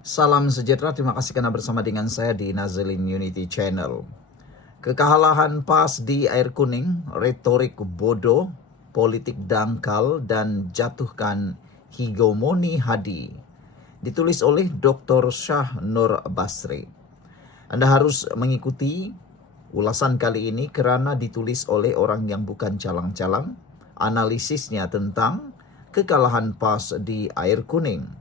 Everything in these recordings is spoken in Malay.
Salam sejahtera, terima kasih karena bersama dengan saya di Nazilin Unity Channel. Kekalahan PAS di air kuning, retorik bodoh, politik dangkal, dan jatuhkan hegemoni Hadi. Ditulis oleh Dr. Shah Nur Basri. Anda harus mengikuti ulasan kali ini karena ditulis oleh orang yang bukan calang-calang. Analisisnya tentang kekalahan PAS di air kuning.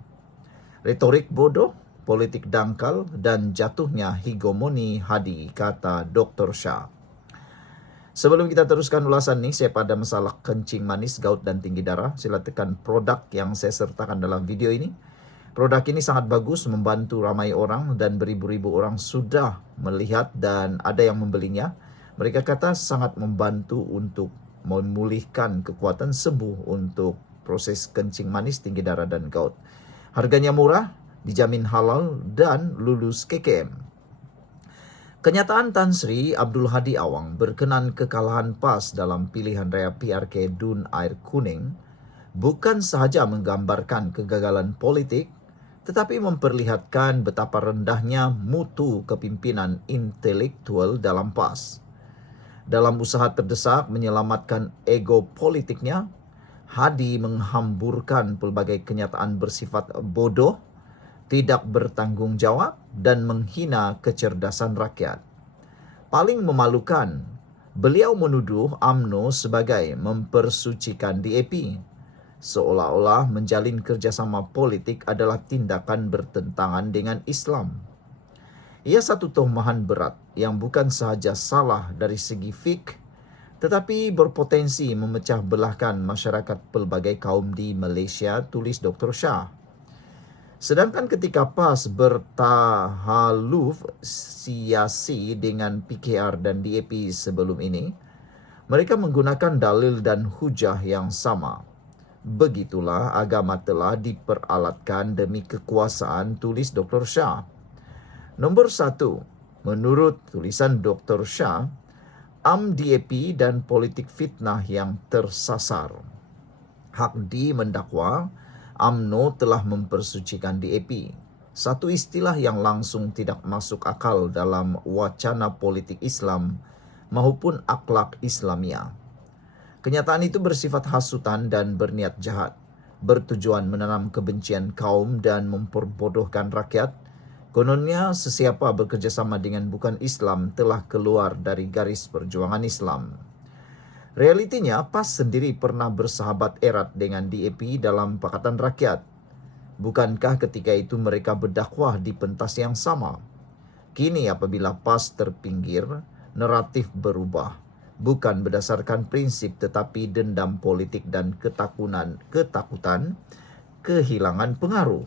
Retorik bodoh, politik dangkal, dan jatuhnya hegemoni Hadi, kata Dr. Shah. Sebelum kita teruskan ulasan ini, saya pada masalah kencing manis, gout, dan tinggi darah. Sila tekan produk yang saya sertakan dalam video ini. Produk ini sangat bagus, membantu ramai orang, dan beribu-ribu orang sudah melihat dan ada yang membelinya. Mereka kata sangat membantu untuk memulihkan kekuatan sembuh untuk proses kencing manis, tinggi darah, dan gout. Harganya murah, dijamin halal, dan lulus KKM. Kenyataan Tan Sri Abdul Hadi Awang berkenan kekalahan PAS dalam pilihan raya PRK Dun Air Kuning bukan sahaja menggambarkan kegagalan politik, tetapi memperlihatkan betapa rendahnya mutu kepimpinan intelektual dalam PAS. Dalam usaha terdesak menyelamatkan ego politiknya, Hadi menghamburkan pelbagai kenyataan bersifat bodoh, tidak bertanggung jawab, dan menghina kecerdasan rakyat. Paling memalukan, beliau menuduh UMNO sebagai mempersucikan DAP, seolah-olah menjalin kerjasama politik adalah tindakan bertentangan dengan Islam. Ia satu tomahan berat yang bukan sahaja salah dari segi fik, tetapi berpotensi memecah belahkan masyarakat pelbagai kaum di Malaysia, tulis Dr. Shah. Sedangkan ketika PAS bertahaluf siasi dengan PKR dan DAP sebelum ini, mereka menggunakan dalil dan hujah yang sama. Begitulah agama telah diperalatkan demi kekuasaan, tulis Dr. Shah. Nombor 1, menurut tulisan Dr. Shah, DAP dan politik fitnah yang tersasar. Hadi mendakwa UMNO telah mempersucikan DAP, satu istilah yang langsung tidak masuk akal dalam wacana politik Islam maupun akhlak Islamia. Kenyataan itu bersifat hasutan dan berniat jahat, bertujuan menanam kebencian kaum dan memperbodohkan rakyat. Kononnya sesiapa bekerjasama dengan bukan Islam telah keluar dari garis perjuangan Islam. Realitinya, PAS sendiri pernah bersahabat erat dengan DAP dalam Pakatan Rakyat. Bukankah ketika itu mereka berdakwah di pentas yang sama? Kini apabila PAS terpinggir, naratif berubah. Bukan berdasarkan prinsip tetapi dendam politik dan ketakutan kehilangan pengaruh.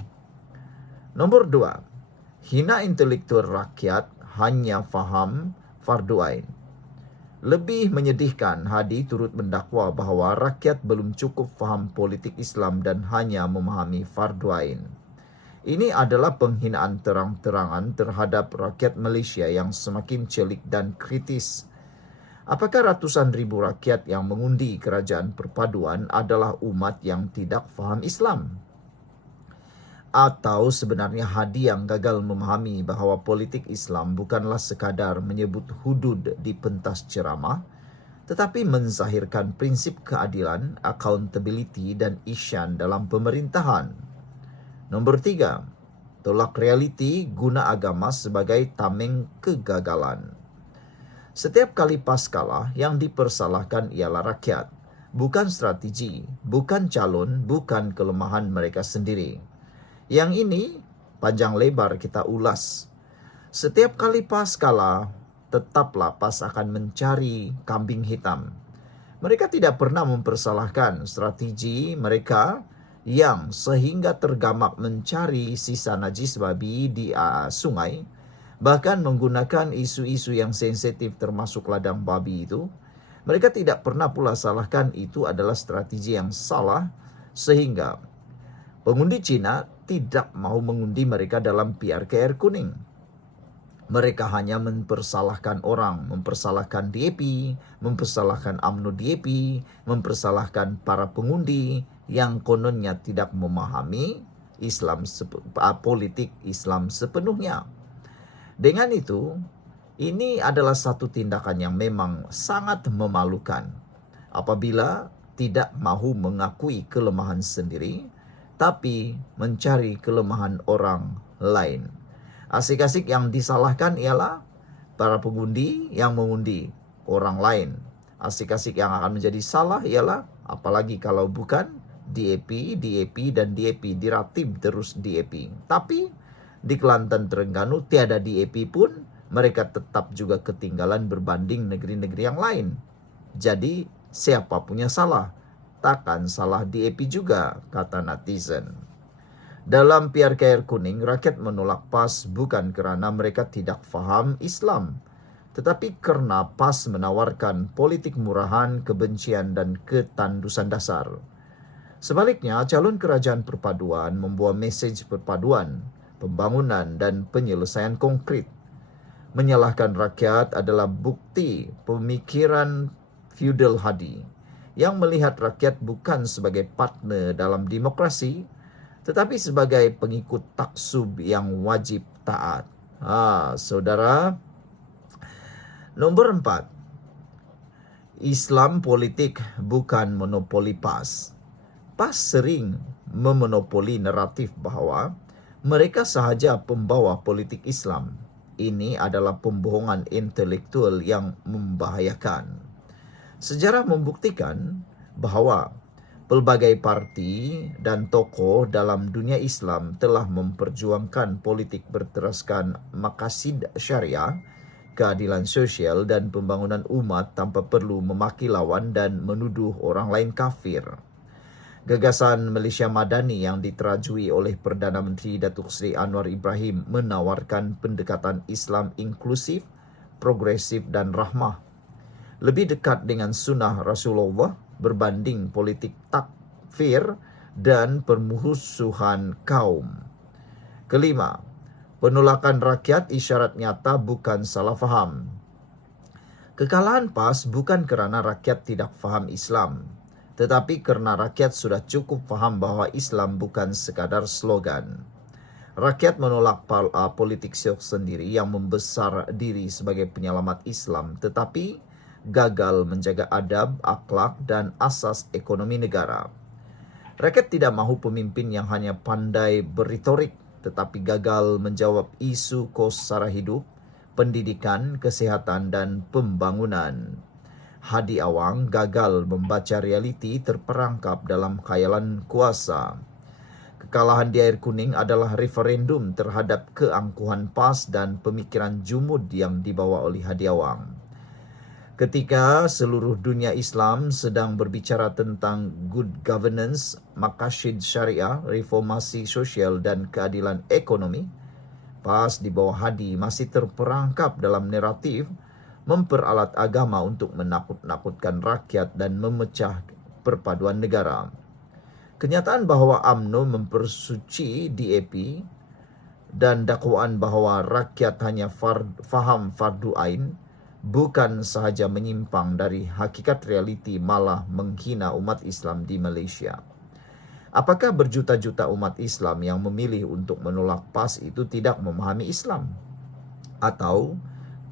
Nomor 2. Hina intelektual rakyat hanya faham fardu ain. Lebih menyedihkan, Hadi turut mendakwa bahawa rakyat belum cukup faham politik Islam dan hanya memahami fardu ain. Ini adalah penghinaan terang-terangan terhadap rakyat Malaysia yang semakin celik dan kritis. Apakah ratusan ribu rakyat yang mengundi kerajaan perpaduan adalah umat yang tidak faham Islam? Atau sebenarnya Hadi yang gagal memahami bahawa politik Islam bukanlah sekadar menyebut hudud di pentas ceramah, tetapi menzahirkan prinsip keadilan, accountability, dan isyan dalam pemerintahan. Nombor 3. Tolak realiti guna agama sebagai tameng kegagalan. Setiap kali PAS kalah, yang dipersalahkan ialah rakyat, bukan strategi, bukan calon, bukan kelemahan mereka sendiri. Yang ini panjang lebar kita ulas. Setiap kali PAS kalah, tetaplah PAS akan mencari kambing hitam. Mereka tidak pernah mempersalahkan strategi mereka yang sehingga tergamak mencari sisa najis babi di sungai, bahkan menggunakan isu-isu yang sensitif termasuk ladang babi itu. Mereka tidak pernah pula salahkan itu adalah strategi yang salah, sehingga pengundi Cina tidak mau mengundi mereka dalam PRK Air Kuning. Mereka hanya mempersalahkan orang, mempersalahkan DAP, mempersalahkan UMNO DAP, mempersalahkan para pengundi yang kononnya tidak memahami politik Islam sepenuhnya. Dengan itu, ini adalah satu tindakan yang memang sangat memalukan apabila tidak mahu mengakui kelemahan sendiri, tapi mencari kelemahan orang lain. Asik-asik yang disalahkan ialah para pengundi yang mengundi orang lain. Asik-asik yang akan menjadi salah ialah, apalagi kalau bukan DAP, dan DAP, diratim terus DAP. Tapi di Kelantan Terengganu tiada DAP pun, mereka tetap juga ketinggalan berbanding negeri-negeri yang lain. Jadi siapa punya salah? Takkan salah DAP juga, kata netizen. Dalam PRK Kuning, rakyat menolak PAS bukan kerana mereka tidak faham Islam, tetapi karena PAS menawarkan politik murahan, kebencian dan ketandusan dasar. Sebaliknya, calon kerajaan perpaduan membawa mesej perpaduan, pembangunan dan penyelesaian konkret. Menyalahkan rakyat adalah bukti pemikiran feudal Hadi yang melihat rakyat bukan sebagai partner dalam demokrasi, tetapi sebagai pengikut taksub yang wajib taat. Saudara, nomor 4. Islam politik bukan monopoli PAS. PAS sering memonopoli naratif bahawa mereka sahaja pembawa politik Islam. Ini adalah pembohongan intelektual yang membahayakan. Sejarah membuktikan bahawa pelbagai parti dan tokoh dalam dunia Islam telah memperjuangkan politik berteraskan maqasid syariah, keadilan sosial dan pembangunan umat tanpa perlu memaki lawan dan menuduh orang lain kafir. Gagasan Malaysia Madani yang diterajui oleh Perdana Menteri Datuk Seri Anwar Ibrahim menawarkan pendekatan Islam inklusif, progresif dan rahmah. Lebih dekat dengan sunnah Rasulullah berbanding politik takfir dan permusuhan kaum. Kelima, penolakan rakyat isyarat nyata bukan salah faham. Kekalahan PAS bukan kerana rakyat tidak faham Islam, tetapi kerana rakyat sudah cukup faham bahawa Islam bukan sekadar slogan. Rakyat menolak politik syok sendiri yang membesar diri sebagai penyelamat Islam, tetapi gagal menjaga adab, akhlak dan asas ekonomi negara. Rakyat tidak mahu pemimpin yang hanya pandai berretorik tetapi gagal menjawab isu kos sara hidup, pendidikan, kesihatan dan pembangunan. Hadi Awang gagal membaca realiti terperangkap dalam khayalan kuasa. Kekalahan di Air Kuning adalah referendum terhadap keangkuhan PAS dan pemikiran jumud yang dibawa oleh Hadi Awang. Ketika seluruh dunia Islam sedang berbicara tentang good governance, maqasid syariah, reformasi sosial dan keadilan ekonomi, PAS di bawah Hadi masih terperangkap dalam naratif memperalat agama untuk menakut-nakutkan rakyat dan memecah perpaduan negara. Kenyataan bahawa UMNO mempersuci DAP dan dakwaan bahawa rakyat hanya faham fardu ain bukan sahaja menyimpang dari hakikat realiti, malah menghina umat Islam di Malaysia. Apakah berjuta-juta umat Islam yang memilih untuk menolak PAS itu tidak memahami Islam? Atau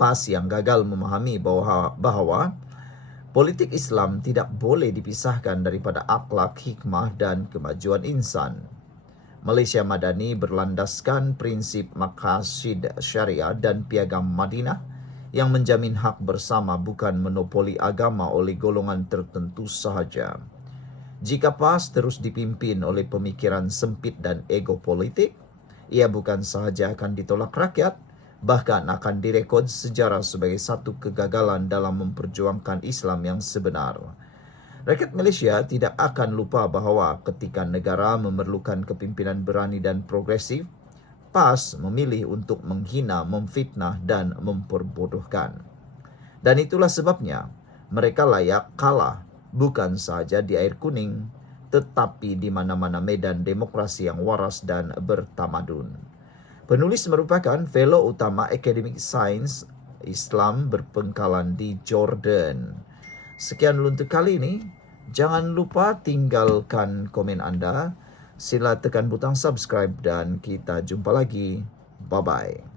PAS yang gagal memahami bahawa politik Islam tidak boleh dipisahkan daripada akhlak, hikmah dan kemajuan insan? Malaysia Madani berlandaskan prinsip maqasid syariah dan piagam Madinah yang menjamin hak bersama bukan monopoli agama oleh golongan tertentu sahaja. Jika PAS terus dipimpin oleh pemikiran sempit dan ego politik, ia bukan sahaja akan ditolak rakyat, bahkan akan direkod sejarah sebagai satu kegagalan dalam memperjuangkan Islam yang sebenar. Rakyat Malaysia tidak akan lupa bahawa ketika negara memerlukan kepimpinan berani dan progresif, PAS memilih untuk menghina, memfitnah dan memperbodohkan. Dan itulah sebabnya mereka layak kalah bukan sahaja di Air Kuning, tetapi di mana-mana medan demokrasi yang waras dan bertamadun. Penulis merupakan fellow utama Academic Science Islam berpengkalan di Jordan. Sekian dulu untuk kali ini. Jangan lupa tinggalkan komen anda. sila tekan butang subscribe dan kita jumpa lagi. Bye-bye.